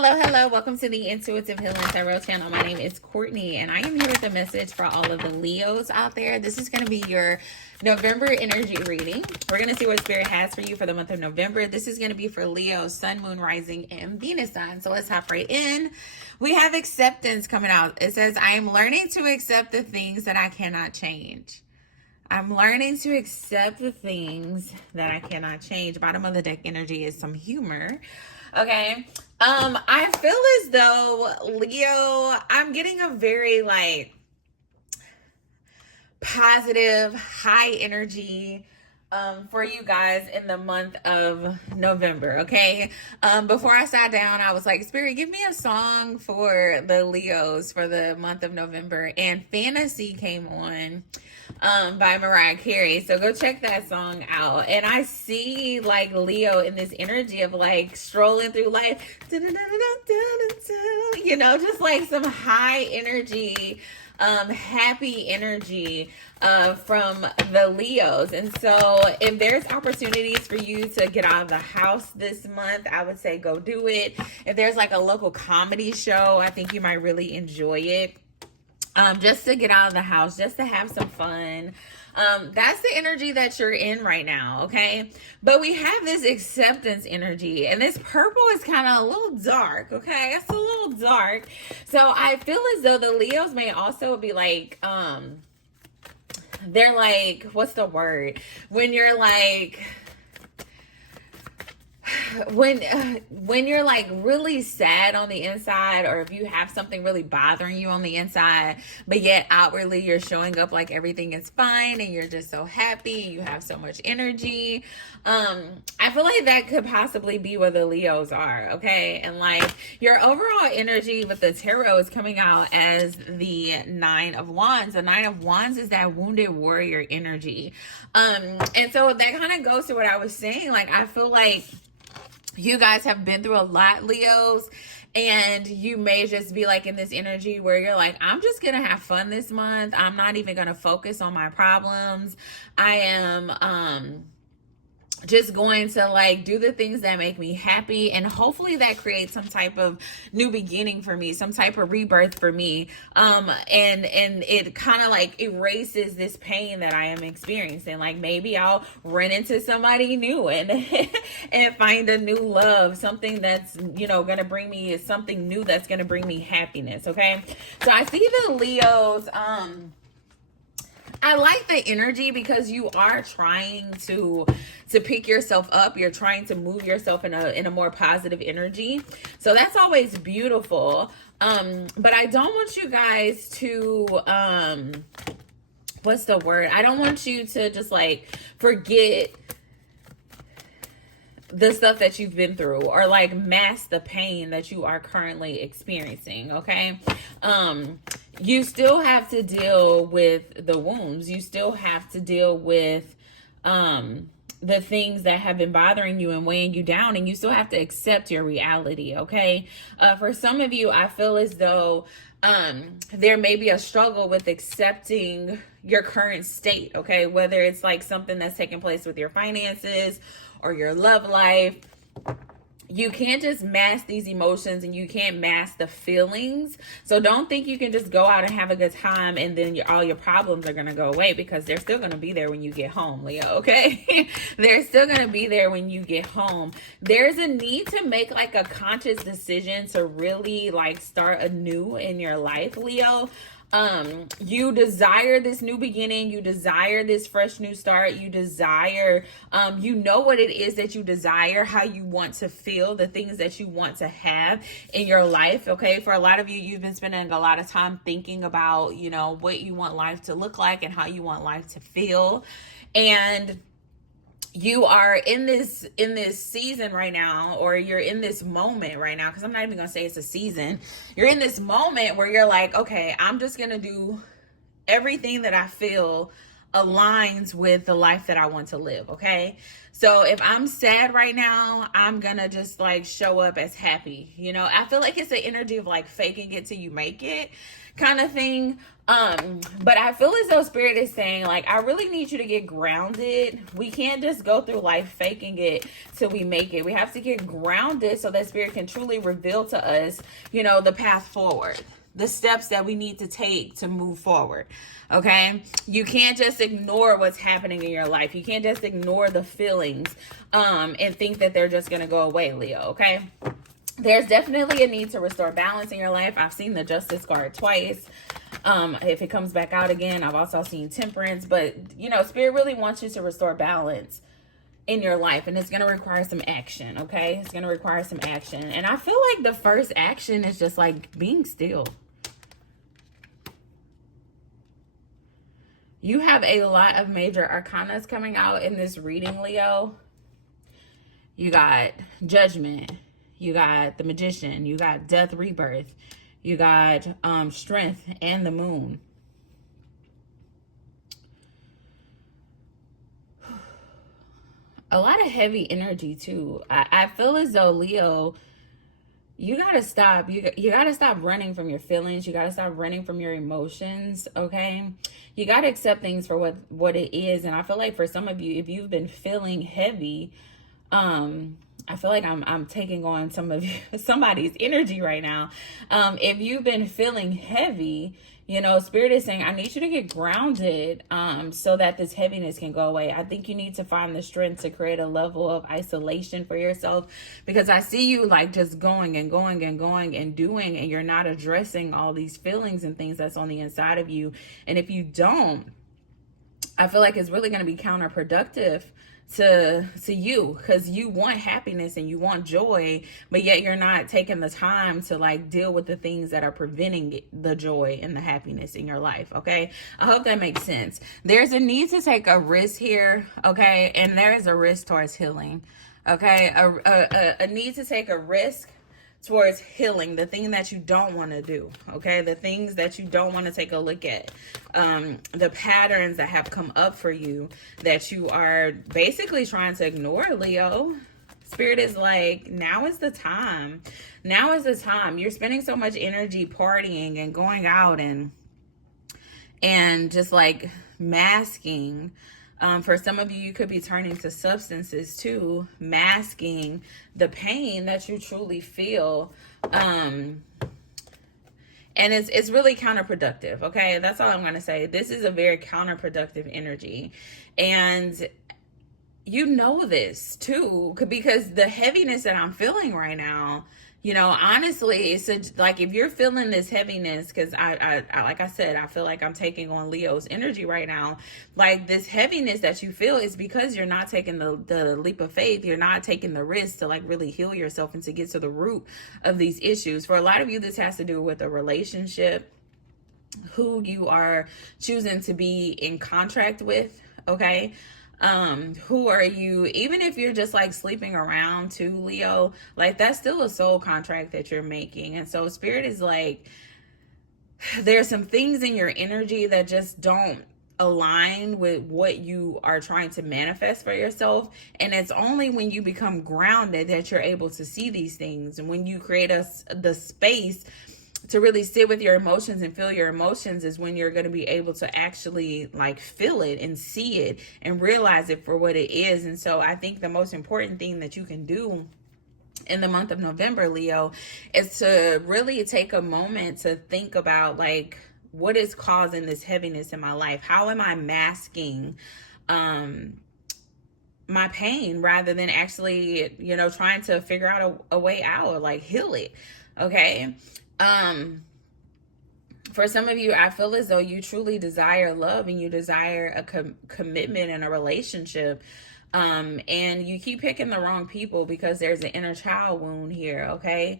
Hello. Welcome to the Intuitive Healing Tarot channel. My name is Courtney, and I am here with a message for all of the Leos out there. This is going to be your November energy reading. We're going to see what Spirit has for you for the month of November. This is going to be for Leo, Sun, Moon, Rising, and Venus sign. So let's hop right in. We have acceptance coming out. It says, I am learning to accept the things that I cannot change. I'm learning to accept the things that I cannot change. Bottom of the deck energy is some humor. Okay. I feel as though, Leo, I'm getting a very positive, high energy for you guys in the month of November. Okay. Before I sat down, I was like, Spirit, give me a song for the Leos for the month of November. And Fantasy came on by Mariah Carey. So go check that song out. And I see Leo in this energy of strolling through life, you know, just some high energy, happy energy from the Leos. And so if there's opportunities for you to get out of the house this month, I would say go do it. If there's a local comedy show, I think you might really enjoy it. Just to get out of the house, just to have some fun. That's the energy that you're in right now, okay? But we have this acceptance energy, and this purple is kind of a little dark, okay? It's a little dark. So I feel as though the Leos may also be they're what's the word? When you're when you're really sad on the inside, or if you have something really bothering you on the inside, but yet outwardly you're showing up like everything is fine and you're just so happy, you have so much energy. I feel like that could possibly be where the Leos are, okay? And your overall energy with the tarot is coming out as the Nine of Wands. The Nine of Wands is that wounded warrior energy. And so that kind of goes to what I was saying. I feel like you guys have been through a lot, Leos, and you may just be in this energy where you're I'm just going to have fun this month. I'm not even going to focus on my problems. I am just going to do the things that make me happy, and hopefully that creates some type of new beginning for me, some type of rebirth for me, and it kind of erases this pain that I am experiencing. Maybe I'll run into somebody new and and find a new love, something that's gonna bring me something new that's gonna bring me happiness. Okay, so I see the Leos. I like the energy because you are trying to pick yourself up. You're trying to move yourself in a more positive energy. So that's always beautiful. But I don't want you guys to, what's the word? I don't want you to just forget the stuff that you've been through, or mask the pain that you are currently experiencing. Okay. You still have to deal with the wounds. You still have to deal with the things that have been bothering you and weighing you down, and you still have to accept your reality. Okay. For some of you, I feel as though there may be a struggle with accepting your current state. Okay. Whether it's something that's taking place with your finances or your love life. You can't just mask these emotions, and you can't mask the feelings. So don't think you can just go out and have a good time and then all your problems are going to go away, because they're still going to be there when you get home, Leo, okay? They're still going to be there when you get home. There's a need to make a conscious decision to really start anew in your life, Leo. You desire this new beginning. You desire this fresh new start. You desire, you know what it is that you desire, how you want to feel, the things that you want to have in your life. Okay. For a lot of you, you've been spending a lot of time thinking about, what you want life to look like and how you want life to feel. And you are in this season right now, or you're in this moment right now, because I'm not even gonna say it's a season. You're in this moment where you're okay, I'm just gonna do everything that I feel aligns with the life that I want to live, okay? So if I'm sad right now, I'm gonna just like show up as happy. You know, I feel like it's the energy of like faking it till you make it kind of thing. But I feel as though spirit is saying, like, I really need you to get grounded. We can't just go through life faking it till we make it. We have to get grounded so that spirit can truly reveal to us, you know, the path forward, the steps that we need to take to move forward. Okay, you can't just ignore what's happening in your life. You can't just ignore the feelings and think that they're just gonna go away, Leo. Okay, there's definitely a need to restore balance in your life. I've seen the Justice card twice. If it comes back out again, I've also seen Temperance. But you know, spirit really wants you to restore balance in your life, and it's going to require some action. Okay, it's going to require some action, and I feel like the first action is just like being still. You have a lot of major arcanas coming out in this reading, Leo. You got Judgment, you got the Magician, you got Death, Rebirth, you got Strength, and the Moon. A lot of heavy energy too. I feel as though, Leo, you gotta stop. You gotta stop running from your feelings. You gotta stop running from your emotions. Okay, you gotta accept things for what it is. And I feel like for some of you, if you've been feeling heavy, I feel like I'm taking on somebody's energy right now. If you've been feeling heavy, you know, spirit is saying, I need you to get grounded so that this heaviness can go away. I think you need to find the strength to create a level of isolation for yourself, because I see you like just going and going and going and doing, and you're not addressing all these feelings and things that's on the inside of you. And if you don't, I feel like it's really going to be counterproductive to you, because you want happiness and you want joy, but yet you're not taking the time to like deal with the things that are preventing the joy and the happiness in your life. Okay, I hope that makes sense. There's a need to take a risk here, okay, and there is a risk towards healing. Okay, a need to take a risk towards healing, the thing that you don't want to do. Okay, the things that you don't want to take a look at, the patterns that have come up for you that you are basically trying to ignore, Leo. Spirit is like, now is the time. Now is the time. You're spending so much energy partying and going out and just like masking. For some of you, you could be turning to substances too, masking the pain that you truly feel. And it's really counterproductive. Okay, that's all I'm going to say. This is a very counterproductive energy. And you know this too, because the heaviness that I'm feeling right now, you know, honestly, it's like if you're feeling this heaviness, because I like I said, I feel like I'm taking on Leo's energy right now. Like this heaviness that you feel is because you're not taking the leap of faith. You're not taking the risk to like really heal yourself and to get to the root of these issues. For a lot of you, this has to do with a relationship, who you are choosing to be in contract with. Okay. Who are you? Even if you're just like sleeping around too, Leo, like that's still a soul contract that you're making. And so spirit is like, there's some things in your energy that just don't align with what you are trying to manifest for yourself. And it's only when you become grounded that you're able to see these things. And when you create the space to really sit with your emotions and feel your emotions is when you're going to be able to actually like feel it and see it and realize it for what it is. And so I think the most important thing that you can do in the month of November, Leo, is to really take a moment to think about like, what is causing this heaviness in my life? How am I masking my pain rather than actually, you know, trying to figure out a way out or like heal it? Okay. For some of you, I feel as though you truly desire love and you desire a commitment in a relationship. And you keep picking the wrong people because there's an inner child wound here. Okay.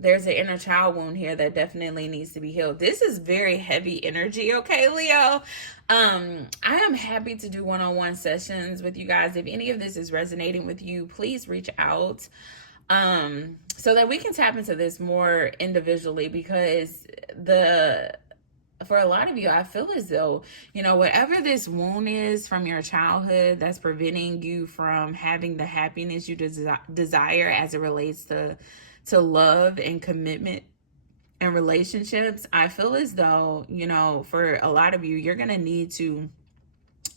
There's an inner child wound here that definitely needs to be healed. This is very heavy energy. Okay, Leo. I am happy to do one-on-one sessions with you guys. If any of this is resonating with you, please reach out. So that we can tap into this more individually, because for a lot of you, I feel as though, you know, whatever this wound is from your childhood that's preventing you from having the happiness you desire as it relates to love and commitment and relationships, I feel as though, you know, for a lot of you, you're going to need to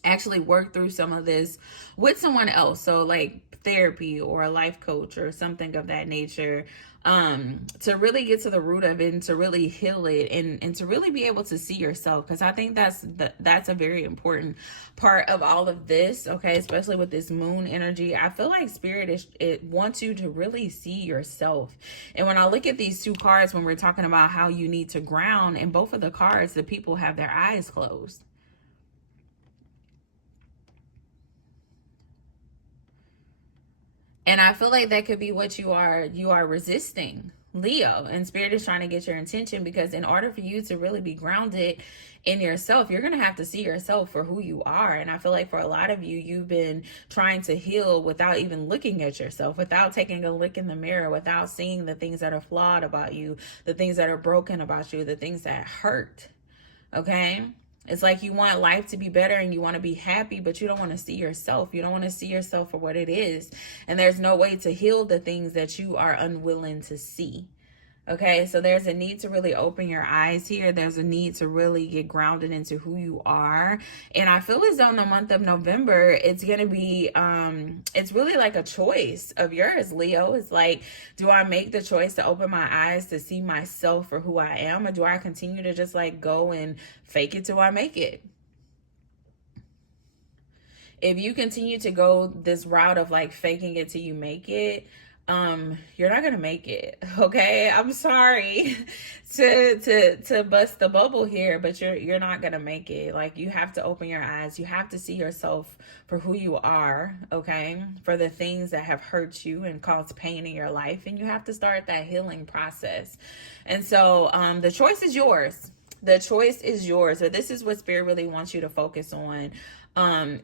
actually work through some of this with someone else. So like therapy or a life coach or something of that nature, to really get to the root of it and to really heal it and to really be able to see yourself. Because I think that's a very important part of all of this, okay, especially with this moon energy. I feel like spirit it wants you to really see yourself. And when I look at these two cards, when we're talking about how you need to ground, in both of the cards, the people have their eyes closed. And I feel like that could be what you are resisting, Leo. And spirit is trying to get your attention, because in order for you to really be grounded in yourself, you're going to have to see yourself for who you are. And I feel like for a lot of you, you've been trying to heal without even looking at yourself, without taking a look in the mirror, without seeing the things that are flawed about you, the things that are broken about you, the things that hurt. Okay? It's like you want life to be better and you want to be happy, but you don't want to see yourself. You don't want to see yourself for what it is. And there's no way to heal the things that you are unwilling to see. Okay, so there's a need to really open your eyes here. There's a need to really get grounded into who you are. And I feel as though in the month of November, it's going to be, it's really like a choice of yours, Leo. It's like, do I make the choice to open my eyes to see myself for who I am? Or do I continue to just like go and fake it till I make it? If you continue to go this route of like faking it till you make it, you're not gonna make it. Okay, I'm sorry to bust the bubble here, but you're not gonna make it. Like, you have to open your eyes. You have to see yourself for who you are, okay, for the things that have hurt you and caused pain in your life, and you have to start that healing process. And so the choice is yours. The choice is yours. But this is what spirit really wants you to focus on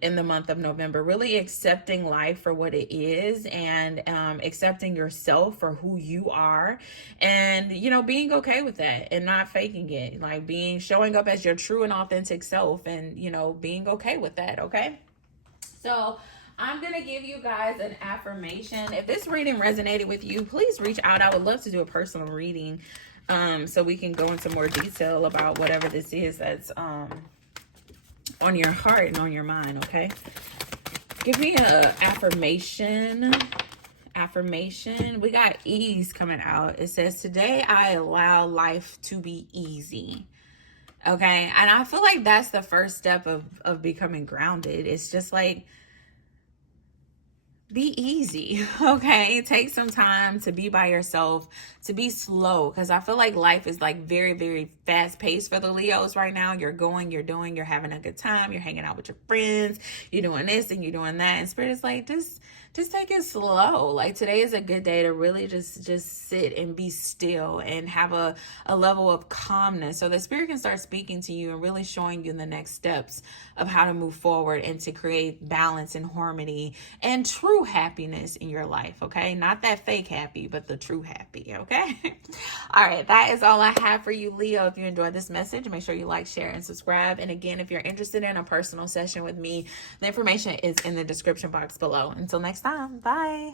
in the month of November. Really accepting life for what it is, and accepting yourself for who you are, and, you know, being okay with that and not faking it. Like showing up as your true and authentic self, and, you know, being okay with that. Okay. So I'm going to give you guys an affirmation. If this reading resonated with you, please reach out. I would love to do a personal reading, so we can go into more detail about whatever this is that's on your heart and on your mind. Okay, give me a affirmation. We got ease coming out. It says, today I allow life to be easy. Okay, and I feel like that's the first step of becoming grounded. It's just like, be easy. Okay, take some time to be by yourself, to be slow, because I feel like life is like very, very fast paced for the Leos right now. You're going, you're doing, you're having a good time, you're hanging out with your friends, you're doing this and you're doing that, and spirit is like, just take it slow. Like, today is a good day to really just sit and be still and have a level of calmness, so the spirit can start speaking to you and really showing you the next steps of how to move forward and to create balance and harmony and true happiness in your life. Okay, not that fake happy, but the true happy. Okay. All right, that is all I have for you, Leo. If you enjoyed this message, make sure you like, share, and subscribe. And again, if you're interested in a personal session with me, the information is in the description box below. Until next time, bye.